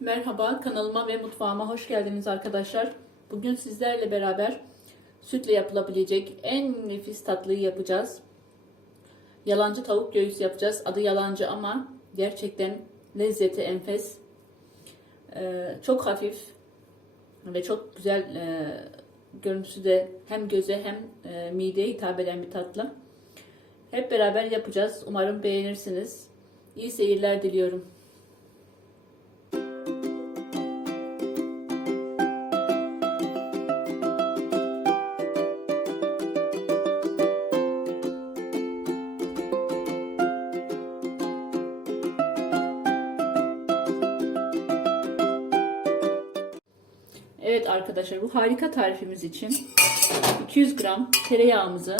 Merhaba kanalıma ve mutfağıma hoş geldiniz arkadaşlar. Bugün sizlerle beraber sütle yapılabilecek en nefis tatlıyı yapacağız. Yalancı tavuk göğüs yapacağız. Adı yalancı ama gerçekten lezzeti enfes. Ee, çok hafif ve çok güzel e, görüntüsü de hem göze hem e, mideye hitap eden bir tatlı. Hep beraber yapacağız. Umarım beğenirsiniz. İyi seyirler diliyorum. Arkadaşlar bu harika tarifimiz için 200 gram tereyağımızı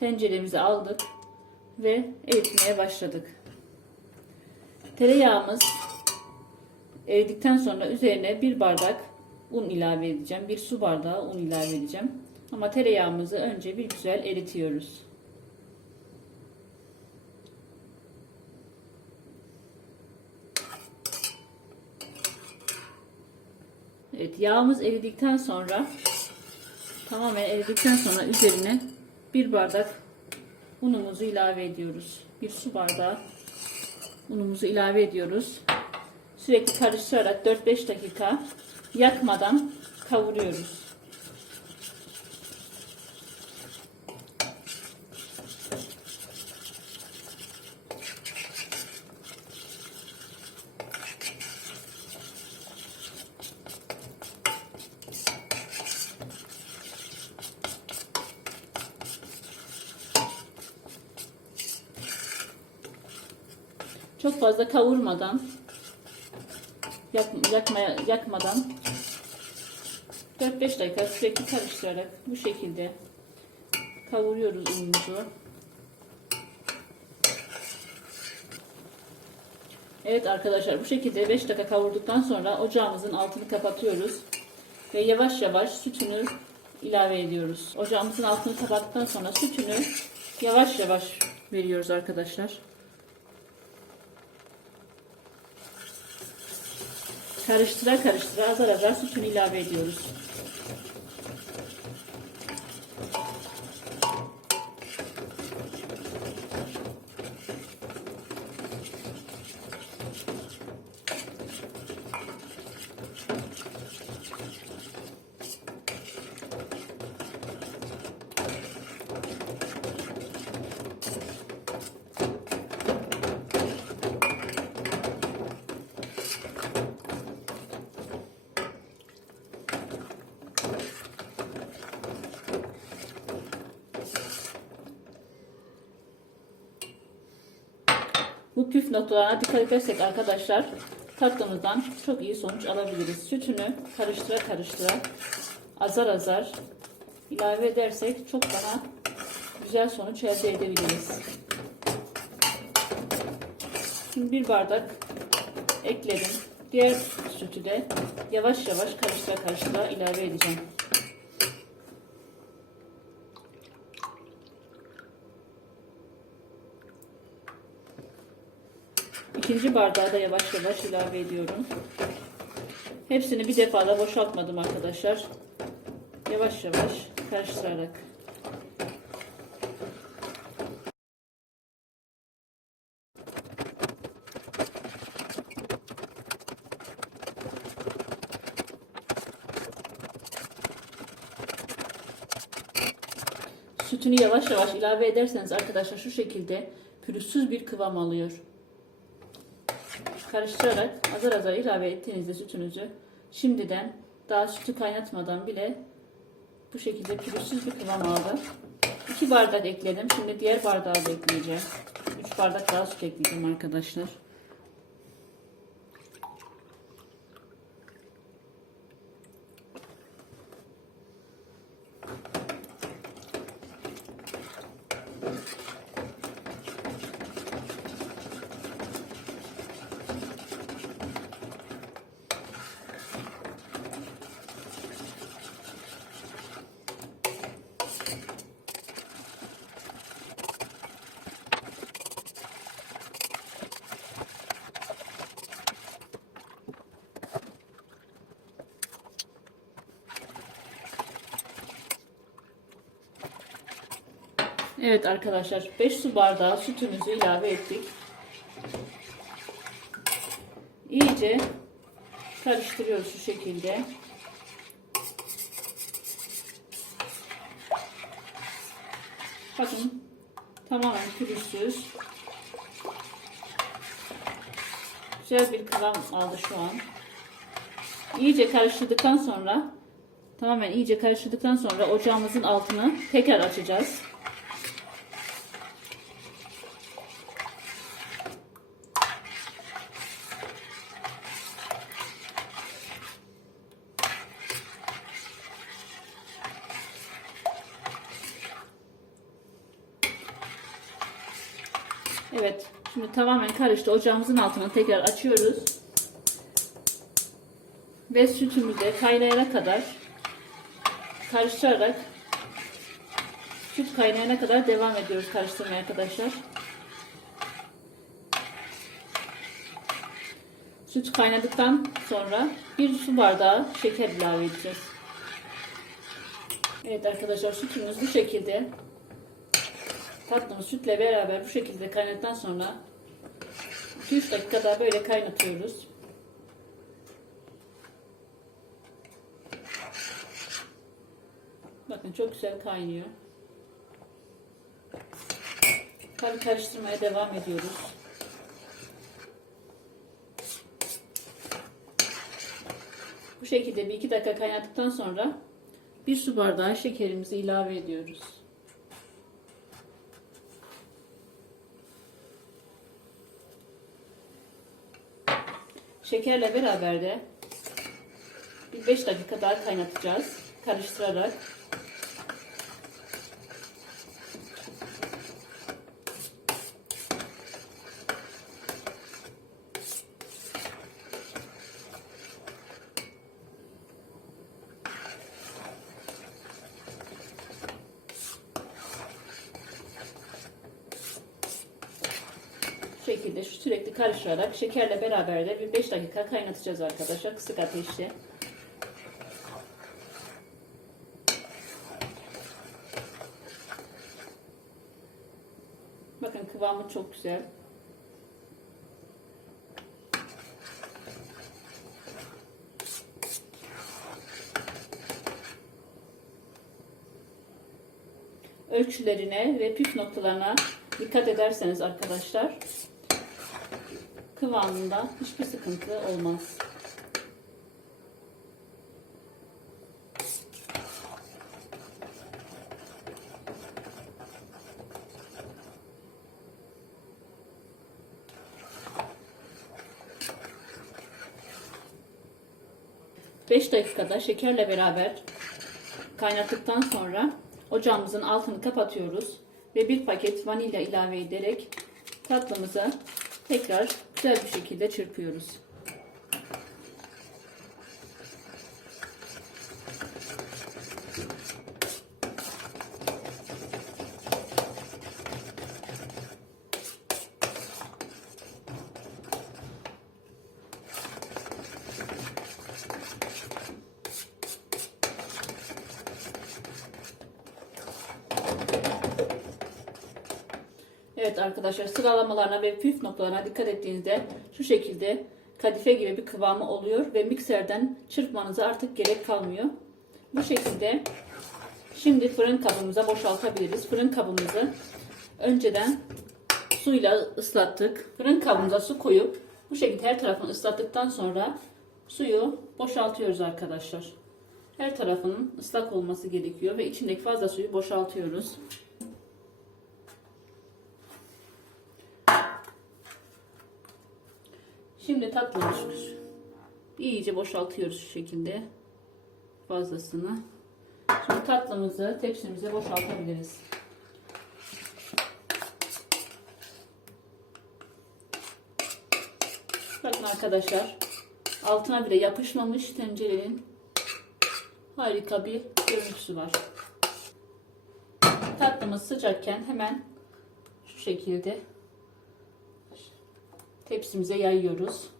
tenceremize aldık ve eritmeye başladık. Tereyağımız eridikten sonra üzerine bir bardak un ilave edeceğim. Bir su bardağı un ilave edeceğim. Ama tereyağımızı önce bir güzel eritiyoruz. Yağımız eridikten sonra tamamen eridikten sonra üzerine bir bardak unumuzu ilave ediyoruz. Bir su bardağı unumuzu ilave ediyoruz. Sürekli karıştırarak 4-5 dakika yakmadan kavuruyoruz. Çok fazla kavurmadan yak, yakmaya, yakmadan 4-5 dakika sürekli karıştırarak bu şekilde kavuruyoruz unumuzu. Evet arkadaşlar bu şekilde 5 dakika kavurduktan sonra ocağımızın altını kapatıyoruz ve yavaş yavaş sütünü ilave ediyoruz. Ocağımızın altını kapattıktan sonra sütünü yavaş yavaş veriyoruz arkadaşlar. Karıştıra karıştıra azar azar sütünü ilave ediyoruz. Bu püf noktalarına dikkat edersek arkadaşlar tatlımızdan çok iyi sonuç alabiliriz. Sütünü karıştıra karıştıra azar azar ilave edersek çok daha güzel sonuç elde edebiliriz. Şimdi bir bardak ekledim. Diğer sütü de yavaş yavaş karıştıra karıştıra ilave edeceğim. İkinci bardağı da yavaş yavaş ilave ediyorum. Hepsini bir defada boşaltmadım arkadaşlar. Yavaş yavaş karıştırarak. Sütünü yavaş yavaş ilave ederseniz arkadaşlar şu şekilde pürüzsüz bir kıvam alıyor karıştırarak azar azar ilave ettiğinizde sütünüzü şimdiden daha sütü kaynatmadan bile bu şekilde pürüzsüz bir kıvam aldı. 2 bardak ekledim. Şimdi diğer bardağı da ekleyeceğim. 3 bardak daha süt ekleyeceğim arkadaşlar. Evet arkadaşlar 5 su bardağı sütümüzü ilave ettik. İyice karıştırıyoruz şu şekilde. Bakın tamamen pürüzsüz. Güzel bir kıvam aldı şu an. İyice karıştırdıktan sonra tamamen iyice karıştırdıktan sonra ocağımızın altını tekrar açacağız. Evet. Şimdi tamamen karıştı. Ocağımızın altını tekrar açıyoruz. Ve sütümüzü kaynayana kadar karıştırarak süt kaynayana kadar devam ediyoruz karıştırmaya arkadaşlar. Süt kaynadıktan sonra bir su bardağı şeker ilave edeceğiz. Evet arkadaşlar sütümüz bu şekilde tatlımız sütle beraber bu şekilde kaynadıktan sonra 2-3 dakika daha böyle kaynatıyoruz. Bakın çok güzel kaynıyor. Tabii karıştırmaya devam ediyoruz. Bu şekilde bir iki dakika kaynattıktan sonra bir su bardağı şekerimizi ilave ediyoruz. Şekerle beraber de bir 5 dakika daha kaynatacağız. Karıştırarak. Bu şekilde şu sürekli karıştırarak şekerle beraber de bir 5 dakika kaynatacağız arkadaşlar kısık ateşte. Bakın kıvamı çok güzel. Ölçülerine ve püf noktalarına dikkat ederseniz arkadaşlar kıvamında hiçbir sıkıntı olmaz. Beş dakikada şekerle beraber kaynattıktan sonra ocağımızın altını kapatıyoruz ve bir paket vanilya ilave ederek tatlımızı tekrar güzel bir şekilde çırpıyoruz. Arkadaşlar sıralamalarına ve püf noktalarına dikkat ettiğinizde şu şekilde kadife gibi bir kıvamı oluyor ve mikserden çırpmanıza artık gerek kalmıyor. Bu şekilde şimdi fırın kabımıza boşaltabiliriz. Fırın kabımızı önceden suyla ıslattık. Fırın kabımıza su koyup bu şekilde her tarafını ıslattıktan sonra suyu boşaltıyoruz arkadaşlar. Her tarafının ıslak olması gerekiyor ve içindeki fazla suyu boşaltıyoruz. Şimdi tatlımız iyice boşaltıyoruz şu şekilde fazlasını. Şimdi tatlımızı tepsimize boşaltabiliriz. Bakın arkadaşlar altına bile yapışmamış tencerenin harika bir görüntüsü var. Tatlımız sıcakken hemen şu şekilde tepsimize yayıyoruz.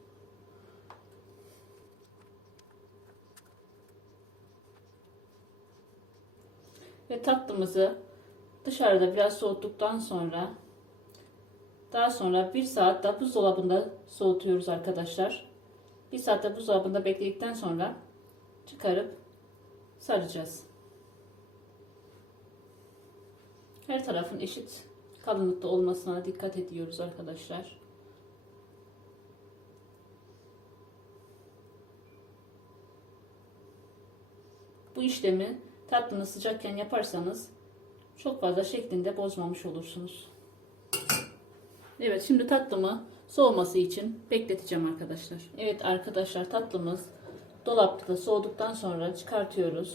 Ve tatlımızı dışarıda biraz soğuttuktan sonra daha sonra bir saat de buzdolabında soğutuyoruz arkadaşlar. Bir saat de buzdolabında bekledikten sonra çıkarıp saracağız. Her tarafın eşit kalınlıkta olmasına dikkat ediyoruz arkadaşlar. Bu işlemi tatlınız sıcakken yaparsanız çok fazla şeklinde bozmamış olursunuz. Evet şimdi tatlımı soğuması için bekleteceğim arkadaşlar. Evet arkadaşlar tatlımız dolapta soğuduktan sonra çıkartıyoruz.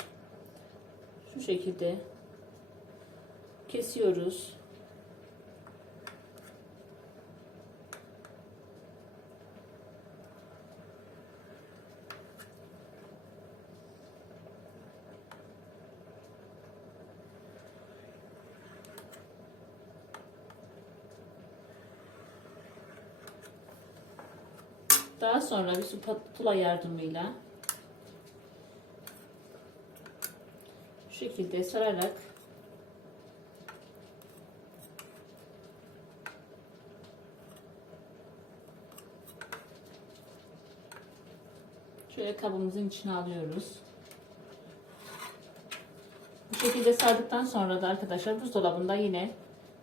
Şu şekilde kesiyoruz. Daha sonra bir spatula yardımıyla şu şekilde sararak şöyle kabımızın içine alıyoruz. Bu şekilde sardıktan sonra da arkadaşlar buzdolabında yine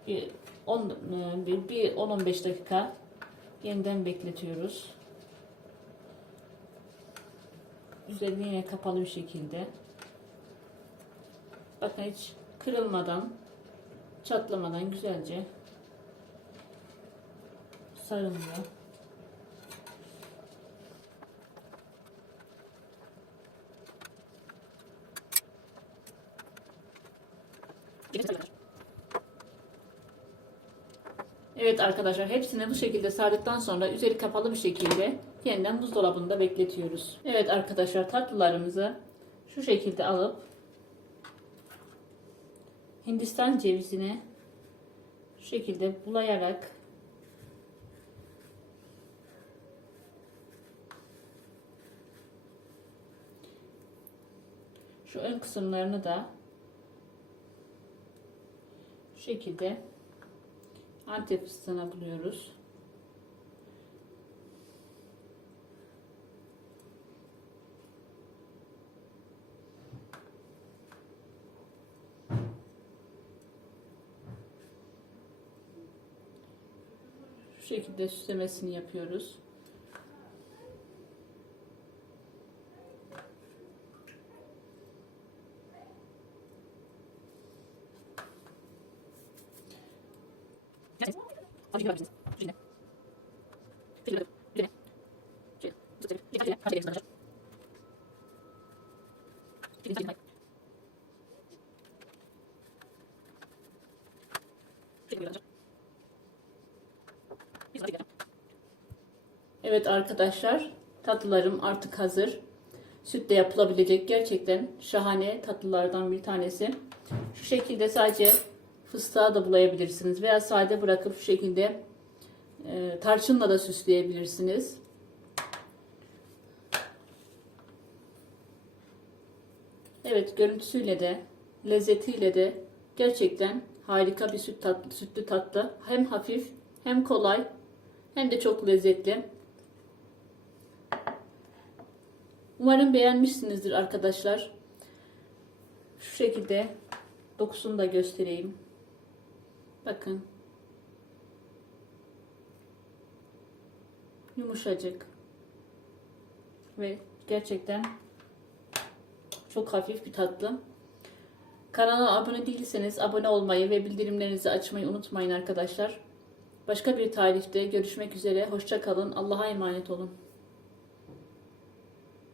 bir 10 bir, bir 10-15 dakika yeniden bekletiyoruz. Üzerini yine kapalı bir şekilde. Bakın hiç kırılmadan, çatlamadan güzelce sarılıyor. Evet arkadaşlar hepsini bu şekilde sardıktan sonra üzeri kapalı bir şekilde yeniden buzdolabında bekletiyoruz. Evet arkadaşlar tatlılarımızı şu şekilde alıp Hindistan cevizine şu şekilde bulayarak şu ön kısımlarını da şu şekilde Antep fıstığına buluyoruz. Şekilde süslemesini yapıyoruz. Evet arkadaşlar tatlılarım artık hazır. Sütle yapılabilecek gerçekten şahane tatlılardan bir tanesi. Şu şekilde sadece fıstığa da bulayabilirsiniz veya sade bırakıp şu şekilde e, tarçınla da süsleyebilirsiniz. Evet görüntüsüyle de lezzetiyle de gerçekten harika bir süt tatlı, sütlü tatlı. Hem hafif hem kolay hem de çok lezzetli. Umarım beğenmişsinizdir arkadaşlar. Şu şekilde dokusunu da göstereyim. Bakın. Yumuşacık. Ve gerçekten çok hafif bir tatlı. Kanala abone değilseniz abone olmayı ve bildirimlerinizi açmayı unutmayın arkadaşlar. Başka bir tarifte görüşmek üzere. Hoşça kalın. Allah'a emanet olun.